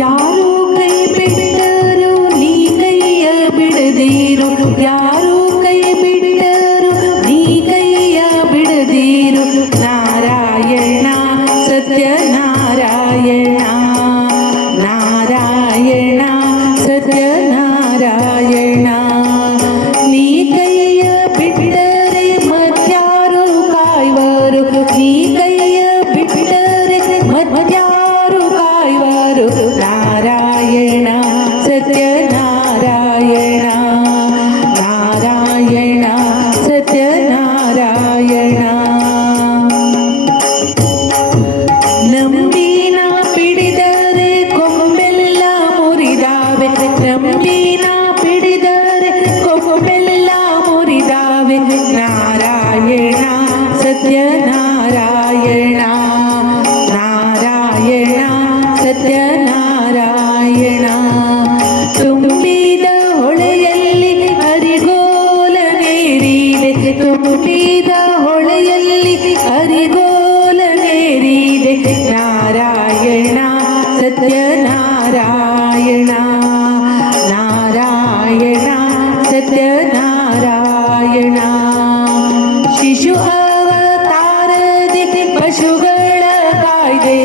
ಯಾರೋ ಕೈ ಬಿಟ್ಟರು ನೀ ಕೈಯ ಬಿಡದಿರು, ಯಾರೋ ಕೈ ಬಿಟ್ಟರು ನೀ ಕೈಯ ಬಿಡದಿರು. ನಾರಾಯಣ ಸತ್ಯನಾರಾಯಣ, ನಾರಾಯಣ ಸತ್ಯನಾರಾಯಣ. ನೀ ಕೈಯ ಬಿಟ್ಟರೆ ಮತ್ಯಾರು ಕಾಯುವರು, ನೀ ಕೈಯ ಬಿಟ್ಟರೆ ಮತ್ಯಾರು ಕಾಯುವರು. ನಾರಾಯಣ ಸತ್ಯನಾರಾಯಣ, ನಾರಾಯಣ ಸತ್ಯನಾರಾಯಣ. ನಂಬಿನ ಪಿಡಿದರೆ ಕೊಂಬೆಲ್ಲ ಮುರಿದಾವೆ, ನಂಬಿನ ಪಿಡಿದರೆ ಕೊಂಬೆಲ್ಲ ಮುರಿದಾವೆ. ನಾರಾಯಣ ಸತ್ಯನಾರಾಯಣ, ನಾರಾಯಣ ಸತ್ಯನಾರಾಯಣ. ತುಂಬಿದ ಹೊಳೆಯಲ್ಲಿ ಅರಿಗೋಲ ನೀರಿದೆ, ತುಂಬಿದ ಹೊಳೆಯಲ್ಲಿ ಅರಿಗೋಲ ನೀರಿದೆ. ನಾರಾಯಣ ಸತ್ಯನಾರಾಯಣ, ನಾರಾಯಣ ಸತ್ಯನಾರಾಯಣ. ಶಿಶು ಅವತಾರದಿ ಪಶುಗಳ ಕಾಯ್ದೆ,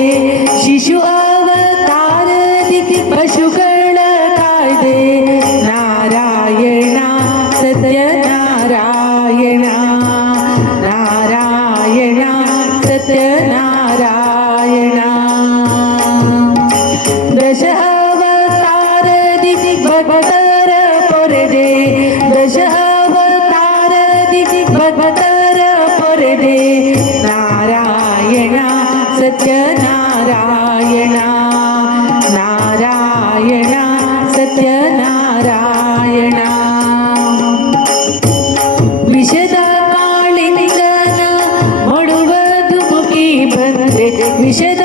ಶಿಶು ಅವತಾರದಿ ಪಶುಗಳ ಕಾಯ್ದೆ. ನಾರಾಯಣ ಸತ್ಯನಾರಾಯಣ, ನಾರಾಯಣ ಸತ್ಯನಾರಾಯಣ. ದಶ ಅವತಾರದಿ ಭಕ್ತರ ಪೊರೆದೆ, ದಶ ಅವತಾರದಿ ಭಕ್ತರ ಪೊರೆದೆ. ನಾರಾಯಣ ಸತ್ಯನಾರಾಯಣ, ನಾರಾಯಣ ಸತ್ಯನಾರಾಯಣ. ವಿಷದ ಕಾಳಿಂಗನ ಮಾಡುವುದು ಮುಗಿ ಬಂದೆ, ವಿಷದ